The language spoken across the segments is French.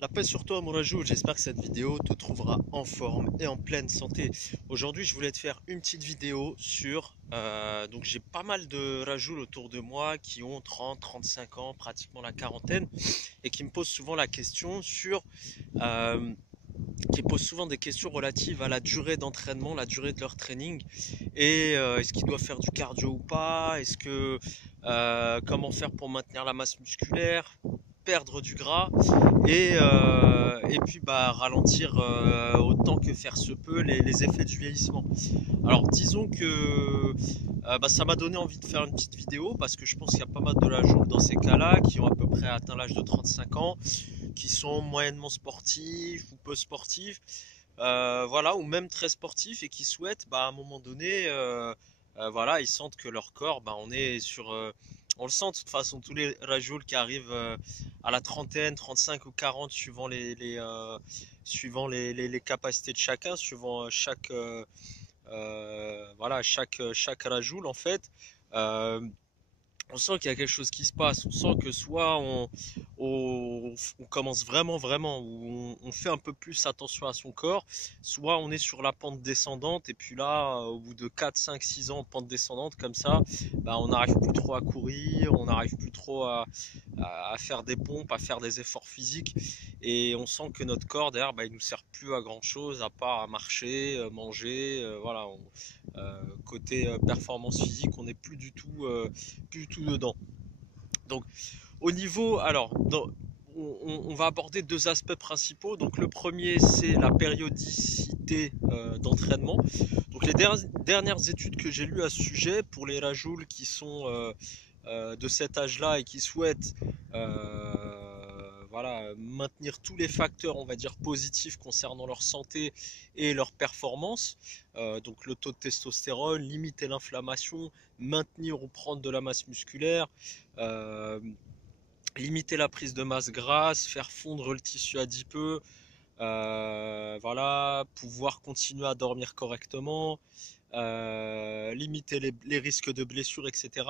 La paix sur toi, mon Rajoul. J'espère que cette vidéo te trouvera en forme et en pleine santé. Aujourd'hui, je voulais te faire une petite vidéo sur. Donc, j'ai pas mal de Rajoul autour de moi qui ont 30, 35 ans, pratiquement la quarantaine, et qui me posent souvent la question sur. euh, qui posent souvent des questions relatives à la durée d'entraînement, la durée de leur training, et est-ce qu'ils doivent faire du cardio ou pas, comment faire pour maintenir la masse musculaire, perdre du gras et puis ralentir autant que faire se peut les effets du vieillissement. Alors disons que ça m'a donné envie de faire une petite vidéo parce que je pense qu'il y a pas mal de la joule dans ces cas-là qui ont à peu près atteint l'âge de 35 ans, qui sont moyennement sportifs ou peu sportifs, voilà, ou même très sportifs et qui souhaitent à un moment donné, voilà, ils sentent que leur corps, on est sur on le sent de toute façon, tous les rajoules qui arrivent à la trentaine, 35 ou 40, suivant les capacités de chacun, suivant chaque rajoule en fait. Euh, on sent qu'il y a quelque chose qui se passe. On sent que soit on commence vraiment, ou on fait un peu plus attention à son corps, soit on est sur la pente descendante, et puis là, au bout de 4, 5, 6 ans de pente descendante, comme ça, on n'arrive plus trop à courir, on n'arrive plus trop à faire des pompes, à faire des efforts physiques, et on sent que notre corps, d'ailleurs, il nous sert plus à grand chose, à part à marcher, manger, voilà. Côté performance physique, on n'est plus du tout dedans. Donc, au niveau, alors, on va aborder deux aspects principaux. Donc, le premier, c'est la périodicité d'entraînement. Donc, les dernières études que j'ai lues à ce sujet pour les rajoules qui sont de cet âge-là et qui souhaitent voilà, maintenir tous les facteurs, on va dire, positifs concernant leur santé et leur performance. Donc le taux de testostérone, limiter l'inflammation, maintenir ou prendre de la masse musculaire, euh, limiter la prise de masse grasse, faire fondre le tissu adipeux, voilà, pouvoir continuer à dormir correctement, limiter les risques de blessures, etc.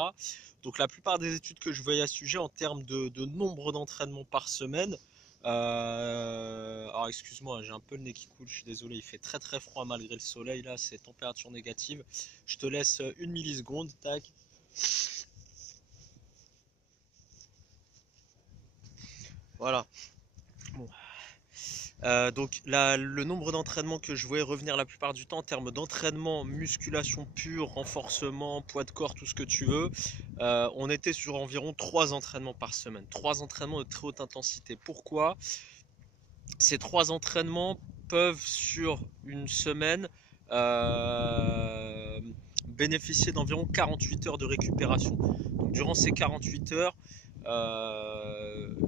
Donc la plupart des études que je voyais à ce sujet en termes de nombre d'entraînements par semaine, alors excuse-moi, j'ai un peu le nez qui coule, je suis désolé, il fait très très froid malgré le soleil là, c'est température négative. Je te laisse une milliseconde, tac. Voilà. Bon. Le nombre d'entraînements que je voyais revenir la plupart du temps en termes d'entraînement, musculation pure, renforcement, poids de corps, tout ce que tu veux, on était sur environ 3 entraînements par semaine. 3 entraînements de très haute intensité. Pourquoi? Ces 3 entraînements peuvent sur une semaine euh, bénéficier d'environ 48 heures de récupération. Donc durant ces 48 heures,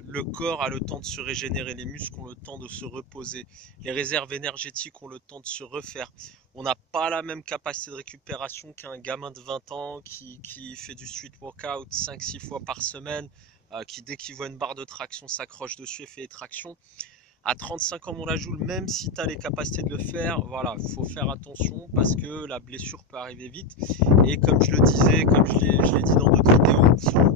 le corps a le temps de se régénérer, les muscles ont le temps de se reposer, les réserves énergétiques ont le temps de se refaire. On n'a pas la même capacité de récupération qu'un gamin de 20 ans qui fait du street workout 5-6 fois par semaine, qui dès qu'il voit une barre de traction s'accroche dessus et fait des tractions. À 35 ans, mon Rajoul, même si tu as les capacités de le faire, voilà, faut faire attention parce que la blessure peut arriver vite. Et comme je le disais, comme je l'ai dit dans d'autres vidéos,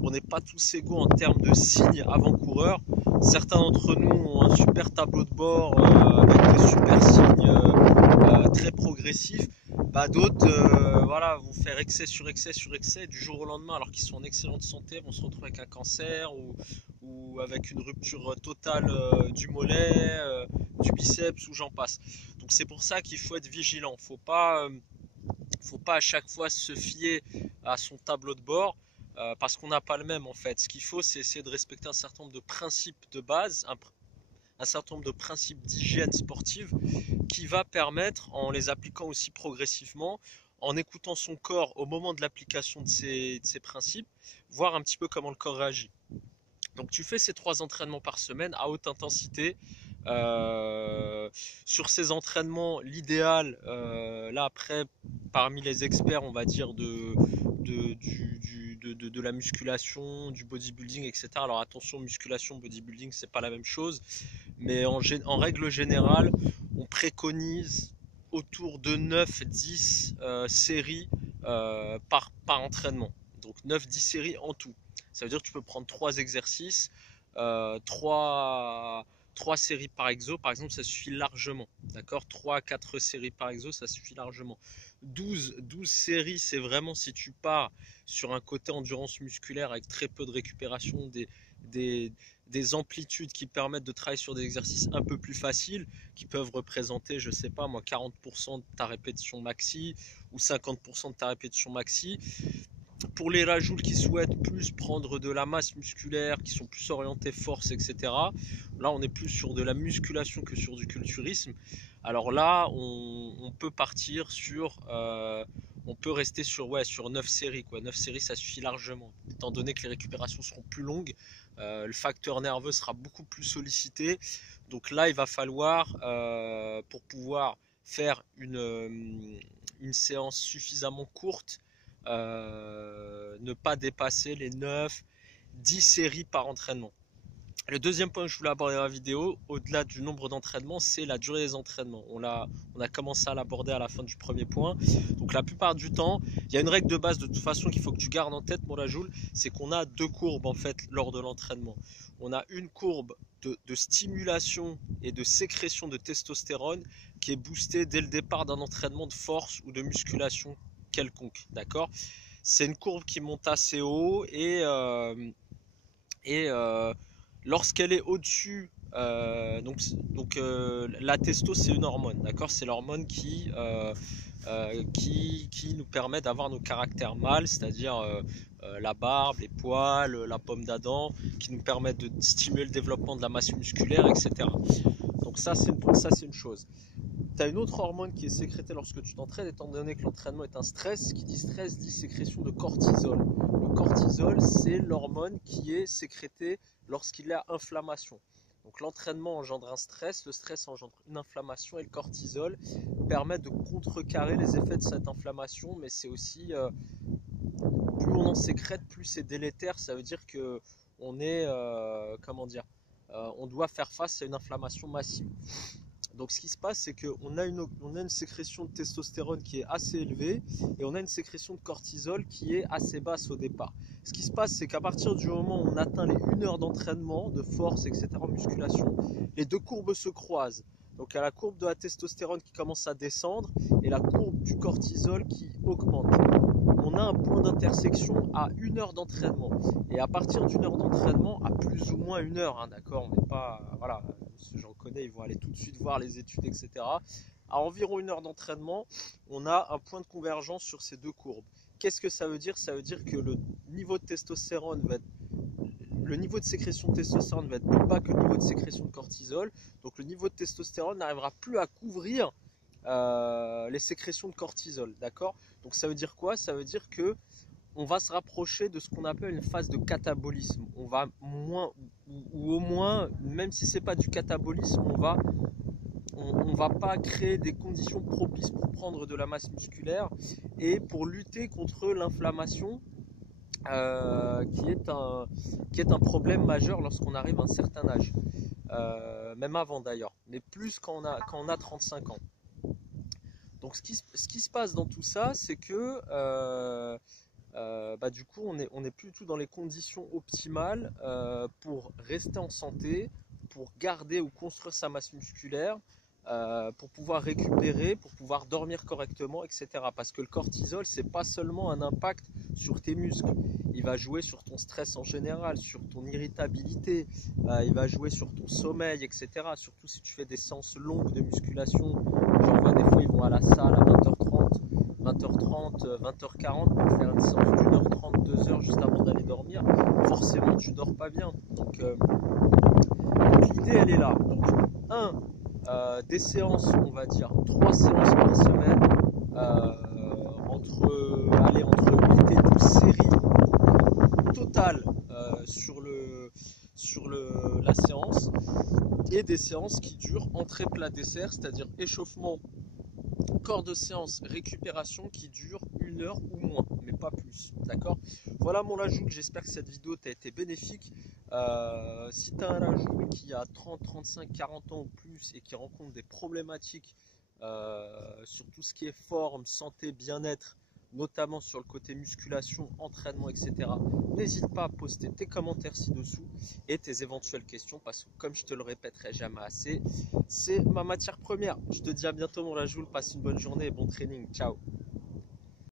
on n'est pas tous égaux en termes de signes avant-coureurs. Certains d'entre nous ont un super tableau de bord avec des super signes très progressifs. D'autres voilà, vont faire excès sur excès sur excès du jour au lendemain alors qu'ils sont en excellente santé, vont se retrouver avec un cancer ou avec une rupture totale du mollet, du biceps ou j'en passe. Donc c'est pour ça qu'il faut être vigilant. Faut pas à chaque fois se fier à son tableau de bord parce qu'on n'a pas le même en fait. Ce qu'il faut, c'est essayer de respecter un certain nombre de principes de base, un certain nombre de principes d'hygiène sportive qui va permettre, en les appliquant aussi progressivement, en écoutant son corps au moment de l'application de ces principes, voir un petit peu comment le corps réagit. Donc tu fais ces 3 entraînements par semaine à haute intensité. Euh, Sur ces entraînements, l'idéal, là après, parmi les experts, on va dire, de la musculation, du bodybuilding, etc. Alors attention, musculation, bodybuilding, c'est pas la même chose. Mais en règle générale, on préconise autour de 9-10 séries par entraînement. Donc 9-10 séries en tout. Ça veut dire que tu peux prendre 3 exercices, 3 3 séries par exo, par exemple, ça suffit largement. D'accord? 3 à 4 séries par exo, ça suffit largement. 12 séries, c'est vraiment si tu pars sur un côté endurance musculaire avec très peu de récupération, des, des amplitudes qui permettent de travailler sur des exercices un peu plus faciles, qui peuvent représenter, je sais pas moi, 40% de ta répétition maxi ou 50% de ta répétition maxi. Pour les rajouts qui souhaitent plus prendre de la masse musculaire, qui sont plus orientés force, etc. Là, on est plus sur de la musculation que sur du culturisme. Alors là, on peut partir sur, on peut rester sur, ouais, sur 9 séries, quoi. 9 séries, ça suffit largement. Étant donné que les récupérations seront plus longues, le facteur nerveux sera beaucoup plus sollicité. Donc là, il va falloir, pour pouvoir faire une séance suffisamment courte, ne pas dépasser les 9-10 séries par entraînement. Le deuxième point que je voulais aborder dans la vidéo, au-delà du nombre d'entraînements, c'est la durée des entraînements. On a commencé à l'aborder à la fin du premier point. Donc la plupart du temps, il y a une règle de base de toute façon qu'il faut que tu gardes en tête, mon Rajoul, c'est qu'on a deux courbes en fait lors de l'entraînement. On a une courbe de stimulation et de sécrétion de testostérone qui est boostée dès le départ d'un entraînement de force ou de musculation quelconque, d'accord? C'est une courbe qui monte assez haut et lorsqu'elle est au-dessus, la testo c'est une hormone, d'accord? C'est l'hormone qui nous permet d'avoir nos caractères mâles, c'est-à-dire la barbe, les poils, la pomme d'Adam, qui nous permettent de stimuler le développement de la masse musculaire, etc. Donc ça c'est une chose. Tu as une autre hormone qui est sécrétée lorsque tu t'entraînes, étant donné que l'entraînement est un stress. Qui dit stress dit sécrétion de cortisol. Le cortisol, c'est l'hormone qui est sécrétée lorsqu'il y a inflammation. Donc l'entraînement engendre un stress, le stress engendre une inflammation et le cortisol permet de contrecarrer les effets de cette inflammation, mais c'est aussi, plus on en sécrète, plus c'est délétère. Ça veut dire que on est, on doit faire face à une inflammation massive. Donc ce qui se passe, c'est qu'on a une sécrétion de testostérone qui est assez élevée et on a une sécrétion de cortisol qui est assez basse au départ. Ce qui se passe, c'est qu'à partir du moment où on atteint les 1 heure d'entraînement, de force, etc., en musculation, les deux courbes se croisent. Donc il y a la courbe de la testostérone qui commence à descendre et la courbe du cortisol qui augmente. On a un point d'intersection à 1 heure d'entraînement. Et à partir d'une heure d'entraînement, à plus ou moins 1 heure, hein, d'accord, on n'est pas, voilà, j'en connais, ils vont aller tout de suite voir les études, etc. À environ 1 heure d'entraînement, on a un point de convergence sur ces deux courbes. Qu'est-ce que ça veut dire? Ça veut dire que le niveau de testostérone va être, le niveau de sécrétion de testostérone va être plus bas que le niveau de sécrétion de cortisol. Donc le niveau de testostérone n'arrivera plus à couvrir les sécrétions de cortisol, d'accord? Donc ça veut dire quoi? Ça veut dire que on va se rapprocher de ce qu'on appelle une phase de catabolisme. On va moins, ou au moins, même si c'est pas du catabolisme, on va pas créer des conditions propices pour prendre de la masse musculaire et pour lutter contre l'inflammation, qui est un problème majeur lorsqu'on arrive à un certain âge, même avant d'ailleurs, mais plus quand on a 35 ans. Donc ce qui se passe dans tout ça, c'est que du coup on n'est plus du tout dans les conditions optimales pour rester en santé, pour garder ou construire sa masse musculaire, pour pouvoir récupérer, pour pouvoir dormir correctement, etc. Parce que le cortisol, c'est pas seulement un impact sur tes muscles, il va jouer sur ton stress en général, sur ton irritabilité, il va jouer sur ton sommeil, etc. Surtout si tu fais des séances longues de musculation. J'en vois des fois, ils vont à la salle à 20h30, 20h40 pour faire une séance d'1h30, 2h juste avant d'aller dormir. Forcément, tu dors pas bien. Donc l'idée, elle est là. Donc, des séances, on va dire 3 séances par semaine, entre 8 et 12 séries totales sur la séance, et des séances qui durent entrée plat dessert, c'est-à-dire échauffement, corps de séance, récupération, qui dure 1 heure ou moins, mais pas plus, d'accord? Voilà mon Rajoul, j'espère que cette vidéo t'a été bénéfique. Si tu as un Rajoul qui a 30, 35, 40 ans ou plus et qui rencontre des problématiques sur tout ce qui est forme, santé, bien-être, notamment sur le côté musculation, entraînement, etc. N'hésite pas à poster tes commentaires ci-dessous et tes éventuelles questions parce que, comme je te le répéterai jamais assez, c'est ma matière première. Je te dis à bientôt mon Rajoul, passe une bonne journée et bon training. Ciao.